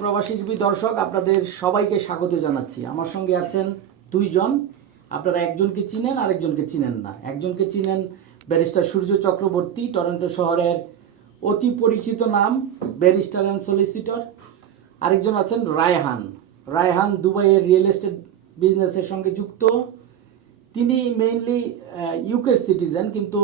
প্রবাসী টিভি দর্শক, আপনাদের সবাইকে স্বাগত জানাচ্ছি। আমার সঙ্গে আছেন দুইজন। আপনারা একজনকে চিনেন, আরেকজনকে চিনেন না। একজনকে চিনেন ব্যারিস্টার সূর্য চক্রবর্তী, টরন্টো শহরের অতি পরিচিত নাম, ব্যারিস্টার অ্যান্ড সলিসিটর। আরেকজন আছেন রায়হান। রায়হান দুবাইয়ের রিয়েল এস্টেট বিজনেসের সঙ্গে যুক্ত। তিনি মেইনলি ইউকের সিটিজেন কিন্তু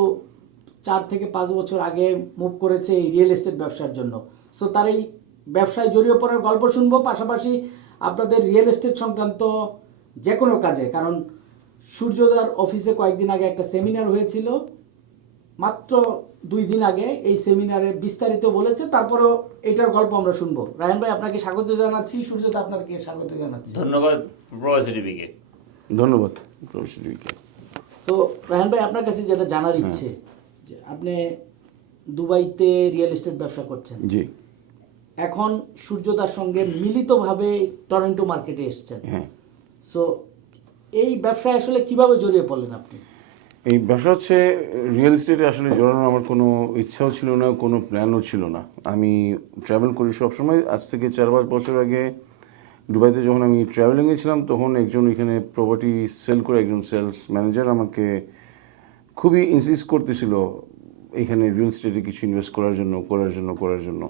চার থেকে পাঁচ বছর আগে মুভ করেছে এই রিয়েল এস্টেট ব্যবসার জন্য। সো তার এই ব্যবসায় জড়িয়ে পড়ার গল্প শুনব পাশাপাশি আপনাদের রিয়েল এস্টেট সংক্রান্ত যে কোনো কাজে কারণ সূর্যদার অফিসে কয়েকদিন আগে একটা সেমিনার হয়েছিল মাত্র দুই দিন আগে এই সেমিনারে বিস্তারিত বলেছে তারপরেও এটার গল্প আমরা শুনব। রায়ন ভাই আপনাকে স্বাগত জানাচ্ছি সূর্যদা আপনাকে স্বাগত জানাচ্ছি। ধন্যবাদ প্রবাসী টিভিকে। ধন্যবাদ। প্রবাসী টিভিকে। সো রায়হান ভাই আপনার কাছে যেটা জানার ইচ্ছে যে আপনি দুবাইতে রিয়েল এস্টেট ব্যবসা করছেন। জি। এখন সূর্যদার সঙ্গে মিলিতভাবে টরন্টো মার্কেটে এসেছেন। হ্যাঁ। সো এই ব্যবসায় আসলে কীভাবে জড়িয়ে পড়লেন আপনি? এই ব্যবসা হচ্ছে রিয়েল এস্টেটে আসলে জড়ানোর আমার কোনো ইচ্ছাও ছিল না কোনো প্ল্যানও ছিল না। আমি ট্রাভেল করি সবসময়। আজ থেকে চার পাঁচ বছর আগে দুবাইতে যখন আমি ট্রাভেলিংয়ে ছিলাম তখন একজন এখানে প্রপার্টি সেল করে একজন সেলস ম্যানেজার আমাকে খুবই ইনসিস্ট করতেছিল এখানে রিয়েল এস্টেটে কিছু ইনভেস্ট করার জন্য করার জন্য করার জন্য।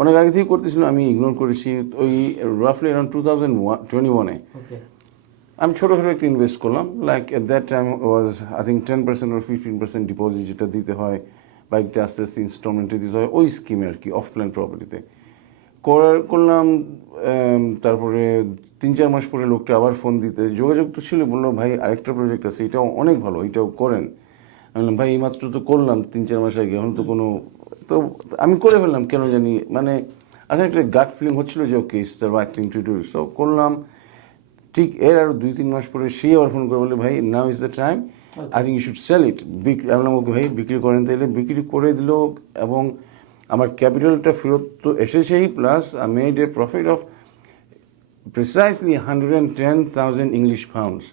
অনেক আগে থেকেই করতেছিল আমি ইগনোর করেছি। ওই রাফলি around two thousand one twenty ওয়ানে আমি ছোটোখাটো একটা ইনভেস্ট করলাম like at that time was I think ten percent or fifteen percent deposit যেটা দিতে হয় বাইকটা আস্তে আস্তে ইনস্টলমেন্টে দিতে হয় ওই স্কিমে আর কি অফ প্ল্যান প্রপার্টিতে করার করলাম তারপরে তিন চার মাস পরে লোকটা আবার ফোন দিতে যোগাযোগ তো ছিল বলল ভাই আরেকটা প্রজেক্ট আছে এটাও অনেক ভালো এটাও করেন। আমি বললাম ভাই এইমাত্র তো করলাম তিন চার মাস আগে এখন তো কোনো তো আমি করে ফেললাম কেন জানি মানে আসলে একটা গাট ফিলিং হচ্ছিল যে okay is the right thing to do so করলাম। ঠিক এর আরও দুই তিন মাস পরে সে আবার ফোন করে বলে ভাই now is the time I think you should sell it বিক্রি বললাম, ওকে ভাই বিক্রি করেন তাইলে। বিক্রি করে দিল এবং আমার ক্যাপিটালটা ফেরত তো এসেছেই plus I made a profit of precisely hundred and ten thousand English pounds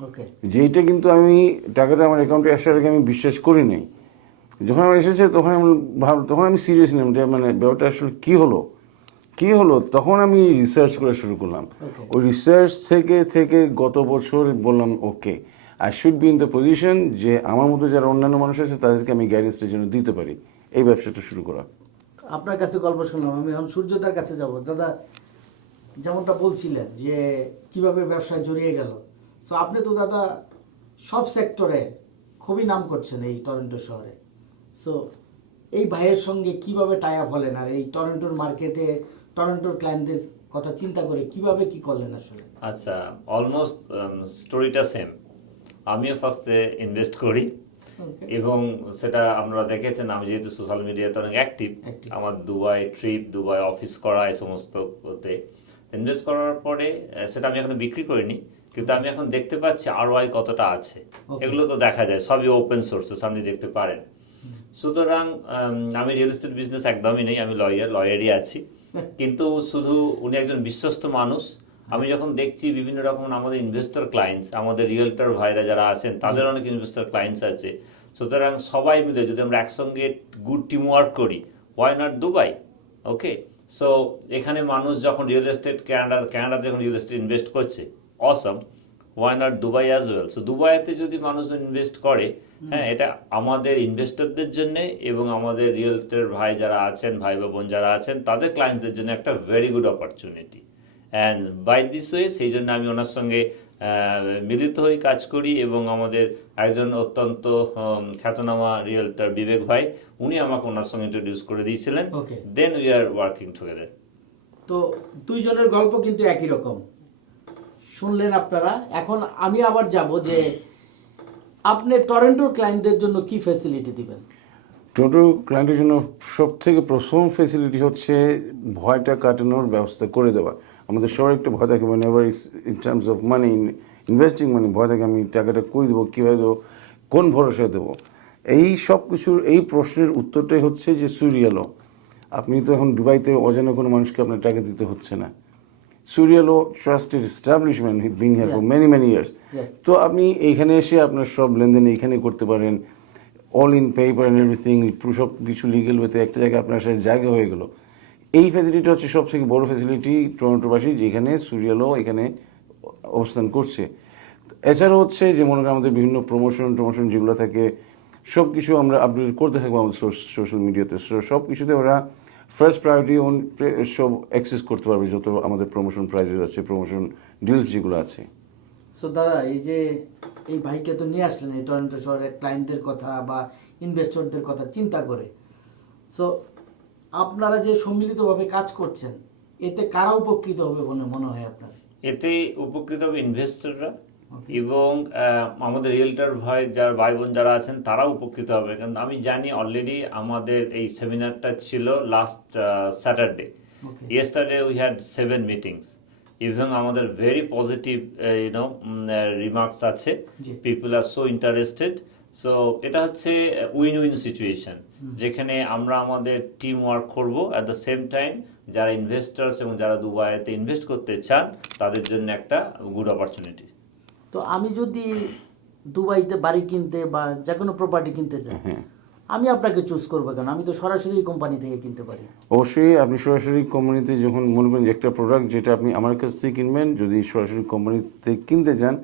okay যেইটা কিন্তু আমি টাকাটা আমার অ্যাকাউন্টে আসার আগে আমি বিশ্বাস করি নাই। যখন আমার এসেছে তখন আমি ভাব তখন আমি সিরিয়াস নিলাম যে মানে ব্যাপারটা আসলে কী হলো? কী হলো? তখন আমি রিসার্চ করা শুরু করলাম। ওই রিসার্চ থেকে থেকে গত বছর বললাম okay I should be in the position যে আমার মতো যারা অন্যান্য মানুষ আছে তাদেরকে আমি গাইডেন্সের জন্য দিতে পারি। এই ব্যবসাটা শুরু করা। আপনার কাছে গল্প শুনলাম আমি এখন সূর্যদার কাছে যাব। দাদা যেমনটা বলছিলেন যে কীভাবে ব্যবসায় জড়িয়ে গেল। সো আপনি তো দাদা সব সেক্টরে খুবই নাম করছেন এই টরন্টো শহরে। সো এই ভাইয়ের সঙ্গে কীভাবে টাই আপ হলেন? আর এই টরন্টোর মার্কেটে টরন্টোর ক্লায়েন্টদের কথা চিন্তা করে কীভাবে কি করলেন আসলে? আচ্ছা অলমোস্ট স্টোরিটা সেম আমিও ফার্স্টে ইনভেস্ট করি। এবং সেটা আমরা দেখেছেন আমি যেহেতু সোশ্যাল মিডিয়াতে অনেক অ্যাক্টিভ আমার দুবাই ট্রিপ দুবাই অফিস করা এই সমস্ত ওতে ইনভেস্ট করার পরে সেটা আমি এখনও বিক্রি করিনি কিন্তু আমি এখন দেখতে পাচ্ছি আর ওয়াই কতটা আছে। এগুলো তো দেখা যায় সবই ওপেন সোর্সেস আপনি দেখতে পারেন। সুতরাং আমি রিয়েল এস্টেট বিজনেস একদমই নেই আমি লয়ার লয়ারই আছি। কিন্তু শুধু উনি একজন বিশ্বস্ত মানুষ। আমি যখন দেখছি বিভিন্ন রকম আমাদের ইনভেস্টর ক্লায়েন্টস আমাদের রিয়েলটার ভাইরা যারা আছেন তাদের অনেক ইনভেস্টর ক্লায়েন্টস আছে। সুতরাং সবাই মিলে যদি আমরা একসঙ্গে গুড টিম ওয়ার্ক করি why not Dubai okay so এখানে মানুষ যখন রিয়েল এস্টেট ক্যানাডা ক্যানাডাতে যখন রিয়েল এস্টেট ইনভেস্ট করছে awesome why not Dubai as well so দুবাইতে যদি মানুষজন ইনভেস্ট করে হ্যাঁ এটা আমাদের ইনভেস্টরদের জন্য এবং আমাদের রিয়েলটের ভাই যারা আছেন ভাই বা বোন যারা আছেন তাদের ক্লায়েন্টদের জন্য একটা very good opportunity and by this way সেই জন্য আমি ওনার সঙ্গে মিলিত হয়ে কাজ করি এবং আমাদের একজন অত্যন্ত খ্যাতনামা রিয়েলটার বিবেক ভাই উনি আমাকে ওনার সঙ্গে ইন্ট্রোডিউস করে দিয়েছিলেন. Then we are working together তো দুইজনের গল্প কিন্তু একই রকম। শুনলেন আপনারা। এখন আমি আবার যাব যে আপনি টরেন্টোর ক্লায়েন্টদের জন্য কি ফ্যাসিলিটি দিবেন? টোটো ক্লায়েন্টের জন্য সব থেকে প্রথম ফেসিলিটি হচ্ছে ভয়টা কাটানোর ব্যবস্থা করে দেওয়া। আমাদের সবার একটা ভয় থাকে মানে এবার in terms of money investing money ভয় থাকে, আমি টাকাটা কই দেবো, কীভাবে দেবো, কোন ভরসায় দেবো? এই সব কিছুর, এই প্রশ্নের উত্তরটাই হচ্ছে যে সুরিয়ালো আপনি তো এখন দুবাইতে অজানা কোনো মানুষকে আপনার টাকা দিতে হচ্ছে না। সুরিয়ালো trusted establishment being have for many many years তো আপনি এইখানে এসে আপনার সব লেনদেন এইখানে করতে পারেন। All in paper and everything সব কিছু লিগেল ওয়েতে একটা জায়গায় আপনার সাথে জায়গা হয়ে গেল। এই ফ্যাসিলিটি হচ্ছে সব থেকে বড় ফ্যাসিলিটি টরন্টোবাসী যেখানে সুরিয়ালও এখানে অবস্থান করছে। এছাড়া হচ্ছে যে মনে করেন আমাদের বিভিন্ন প্রমোশন টমোশন যেগুলো থাকে সব কিছু আমরা আপডেট করতে থাকব আমাদের সোশ্যাল মিডিয়াতে সব কিছুতে ওরা ফার্স্ট প্রায়োরিটি সব অ্যাক্সেস করতে পারবে যত আমাদের প্রমোশন প্রাইজেস আছে প্রমোশন ডিলস যেগুলো আছে। সো দাদা এই যে এই ভাইকে তো নিয়ে আসলেন এই টরন্টো শহরের ক্লায়েন্টদের কথা বা ইনভেস্টরদের কথা চিন্তা করে। সো আপনারা যে সম্মিলিতভাবে কাজ করছেন এতে কারা উপকৃত হবে বলে মনে হয় আপনার? এতে উপকৃত হবে ইনভেস্টররা. এবং আমাদের রিয়েলটার ভাই যারা ভাই বোন যারা আছেন তারাও উপকৃত হবে। কারণ আমি জানি অলরেডি আমাদের এই সেমিনারটা ছিল last Saturday. Yesterday we had seven meetings even আমাদের very positive you know remarks আছে। People are so interested so এটা হচ্ছে উইন উইন সিচুয়েশন যেখানে আমরা আমাদের টিম ওয়ার্ক করব। অ্যাট দ্য সেম টাইম যারা ইনভেস্টার্স এবং যারা দুবাইতে ইনভেস্ট করতে চান তাদের জন্য একটা গুড অপরচুনিটি তো আমি যদি দুবাইতে বাড়ি কিনতে বা যে কোনো প্রপার্টি কিনতে চাই হ্যাঁ। আমি আপনাকে চুজ করব কেন? আমি তো সরাসরি কোম্পানি থেকে কিনতে পারি। অবশ্যই আপনি সরাসরি কোম্পানিতে যখন মনে করেন যে একটা প্রোডাক্ট যেটা আপনি আমার কাছ থেকে কিনবেন যদি সরাসরি কোম্পানিতে কিনতে চান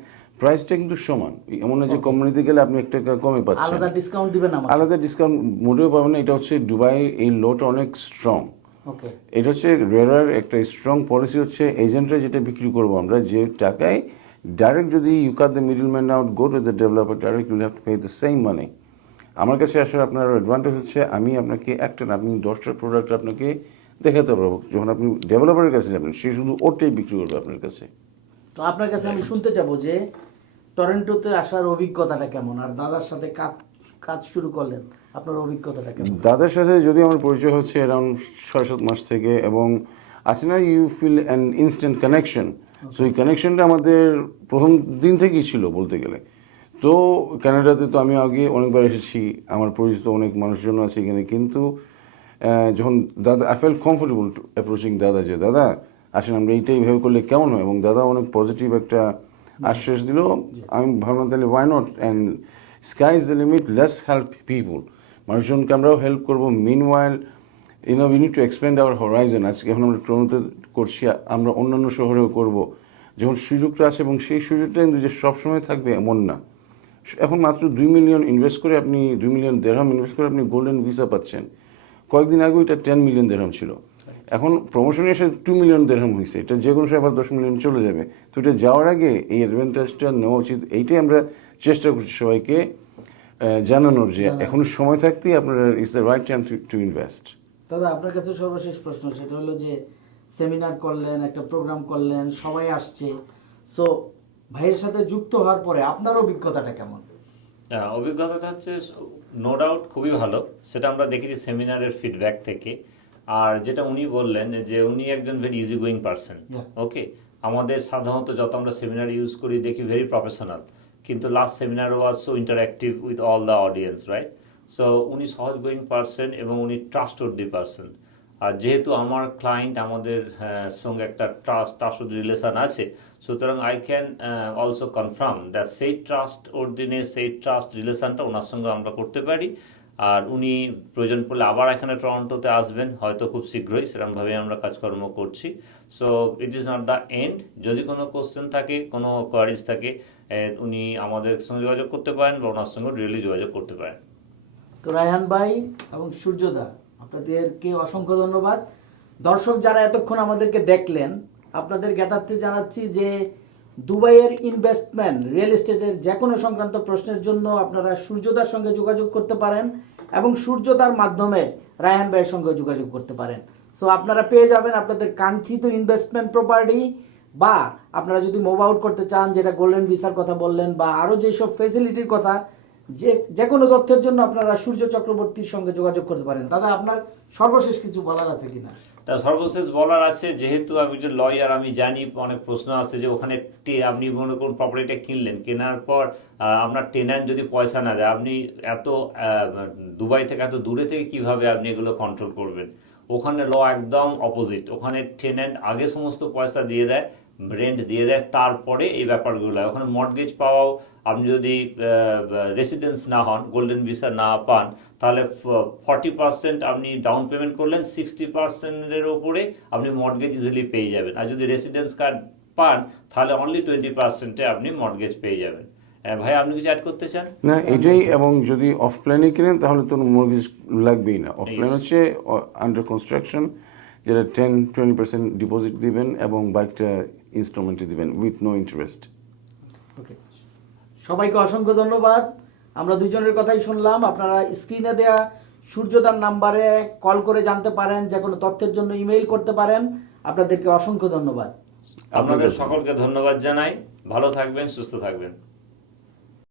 প্রাইসটা কিন্তু সমান। এমন না যে কোম্পানিতে গেলে আপনি একটা কমে পাচ্ছেন। আলাদা ডিসকাউন্ট দিবেন আমার আলাদা ডিসকাউন্ট মোটেও পাবেন না। এটা হচ্ছে দুবাই এই লোটা অনেক স্ট্রং ওকে এটা হচ্ছে রেরার একটা স্ট্রং পলিসি হচ্ছে এজেন্টরা যেটা বিক্রি করব আমরা যে টাকায় ডাইরেক্ট যদি you cut the middle man out go to the developer direct you'll have to pay the same money আমার কাছে আসলে আপনার অ্যাডভান্টেজ হচ্ছে আমি আপনাকে একটা না আপনি দশটা প্রোডাক্ট আপনাকে দেখাতে পারব। যখন আপনি ডেভেলপারের কাছে যাবেন সে শুধু ওটাই বিক্রি করবে আপনার কাছে। তো আপনার কাছে আমি শুনতে চাবো যে টরেন্টোতে আসার অভিজ্ঞতাটা কেমন? আর দাদার সাথে কাজ কাজ শুরু করলেন আপনার অভিজ্ঞতাটা কেমন? দাদার সাথে যদি আমার পরিচয় হচ্ছে অ্যারাউন্ড ছয় সাত মাস থেকে এবং আছে না you feel an instant connection so এই কানেকশনটা আমাদের প্রথম দিন থেকেই ছিল বলতে গেলে। তো কানাডাতে তো আমি আগে অনেকবার এসেছি আমার পরিচিত অনেক মানুষজন আছে এখানে কিন্তু যখন দাদা I fell comfortable to approaching দাদা যে দাদা আসেন আমরা এইটাই ভেবে করলে কেমন হয়? এবং দাদা অনেক পজিটিভ একটা আশ্বাস দিল। আমি ভাবলাম তাহলে why not and sky is the limit less help people মানুষজনকে আমরাও হেল্প করব। Meanwhile you know we need to expand our horizon আজকে এখন আমরা ট্রোনোতে করছি আমরা অন্যান্য শহরেও করব। যখন সুযোগটা আছে এবং সেই সুযোগটা কিন্তু যে সবসময় থাকবে এমন না। এখন মাত্র দুই মিলিয়ন ইনভেস্ট করে আপনি দুই মিলিয়ন দেড়হাম ইনভেস্ট করে আপনি গোল্ডেন ভিসা পাচ্ছেন। কয়েকদিন আগে এটা টেন মিলিয়ন দেড়হাম ছিল। এখন প্রমোশনে এসে টু মিলিয়ন দেড়হাম হয়েছে। এটা যে কোনো সময় আবার দশ মিলিয়ন চলে যাবে। তো এটা যাওয়ার আগে এই অ্যাডভান্টেজটা নেওয়া উচিত। এইটাই আমরা চেষ্টা করছি সবাইকে জানানোর যে এখন সময় থাকতেই আপনার it's the right time to invest দাদা আপনার কাছে সর্বশেষ প্রশ্ন সেটা হলো যে সেমিনার করলেন একটা প্রোগ্রাম করলেন সবাই আসছে। সো ভাইয়ের সাথে যুক্ত হওয়ার পরে আপনার অভিজ্ঞতাটা কেমন? অভিজ্ঞতাটা হচ্ছে নো ডাউট খুবই ভালো। সেটা আমরা দেখেছি সেমিনারের ফিডব্যাক থেকে। আর যেটা উনি বললেন যে উনি একজন very easy going person okay আমাদের সাধারণত যত আমরা সেমিনার ইউজ করি দেখি ভেরি প্রফেশনাল কিন্তু last seminar was so interactive with all the audience right so উনি সহজ গোয়িং পারসন এবং উনি ট্রাস্ট ট্রাস্টওয়ার্দি পারসন। আর যেহেতু আমার ক্লায়েন্ট আমাদের সঙ্গে একটা ট্রাস্ট ট্রাস্ট রিলেশন আছে, সুতরাং I can also confirm that সেই ট্রাস্ট ওর দিনে সেই ট্রাস্ট রিলেশনটা ওনার সঙ্গে আমরা করতে পারি। আর উনি প্রয়োজন পড়লে আবার এখানে টরন্টোতে আসবেন, হয়তো খুব শীঘ্রই সেরকমভাবে আমরা কাজকর্ম করছি। So it is not the end যদি কোনো কোশ্চেন থাকে, কোনো কোয়ারিজ থাকে উনি আমাদের সঙ্গে যোগাযোগ করতে পারেন বা ওনার সঙ্গে ডিরেক্টলি যোগাযোগ করতে পারেন। তো রায়হান ভাই এবং সূর্যদা, আপনাদেরকে অসংখ্য ধন্যবাদ। দর্শক যারা এতক্ষণ আমাদেরকে দেখলেন, আপনাদের জ্ঞাতার্থে জানাচ্ছি যে দুবাইয়ের ইনভেস্টমেন্ট রিয়েল এস্টেটের যে কোনো সংক্রান্ত প্রশ্নের জন্য আপনারা সূর্যদার সঙ্গে যোগাযোগ করতে পারেন এবং সূর্যদার মাধ্যমে রায়হান ভাইয়ের সঙ্গে যোগাযোগ করতে পারেন। সো আপনারা পেয়ে যাবেন আপনাদের কাঙ্ক্ষিত ইনভেস্টমেন্ট প্রপার্টি বা আপনারা যদি মুভ আউট করতে চান, যেটা গোল্ডেন ভিসার কথা বললেন বা আরও যেসব ফেসিলিটির কথা যে যে কোনো তথ্যের জন্য আপনারা সূর্য চক্রবর্তীর সঙ্গে যোগাযোগ করতে পারেন। দাদা, আপনার সর্বশেষ কিছু বলার আছে কিনা তা সর্বশেষ বলার আছে, যেহেতু আমি যে লয়ার আমি জানি অনেক প্রশ্ন আছে যে ওখানে আপনি মনে করুন প্রপার্টিটা কিনলেন। কেনার পর আপনার টেনান্ট যদি পয়সা না দেয়, আপনি এত দুবাই থেকে এত দূরে থেকে কীভাবে আপনি এগুলো কন্ট্রোল করবেন? ওখানে ল একদম অপোজিট ওখানে টেনান্ট আগে সমস্ত পয়সা দিয়ে দেয় রেন্ট দিয়ে দেয় তারপরে এই ব্যাপারগুলো হয়। ওখানে মর্টগেজ পাওয়াও আপনি যদি রেসিডেন্স না হন গোল্ডেন ভিসা না পান তাহলে ফর্টি পার্সেন্ট আপনি ডাউন পেমেন্ট করলেন সিক্সটি পার্সেন্টের ওপরে আপনি মর্টগেজ ইজিলি পেয়ে যাবেন আর যদি রেসিডেন্স কার্ড পান তাহলে অনলি টোয়েন্টি পার্সেন্টে আপনি মর্টগেজ পেয়ে যাবেন আহ, ভাই আপনি কিছু অ্যাড করতে চান না এটাই এবং যদি অফ প্ল্যানে কিনেন তাহলে তো মর্গেজ লাগবেই না অফ প্ল্যান Yes. হচ্ছে আন্ডার কনস্ট্রাকশন যেটা টেন টোয়েন্টি পার্সেন্ট ডিপোজিট দিবেন এবং বাইকটা ইনস্টলমেন্টে দিবেন উইথ নো ইন্টারেস্ট ওকে সবাইকে অসংখ্য ধন্যবাদ। আমরা দুজনের কথাই শুনলাম। আপনারা স্ক্রিনে দেয়া সূর্যদার নাম্বারে কল করে জানতে পারেন যে কোনো তথ্যের জন্য ইমেইল করতে পারেন। আপনাদেরকে অসংখ্য ধন্যবাদ। আপনাদের সকলকে ধন্যবাদ জানাই। ভালো থাকবেন সুস্থ থাকবেন।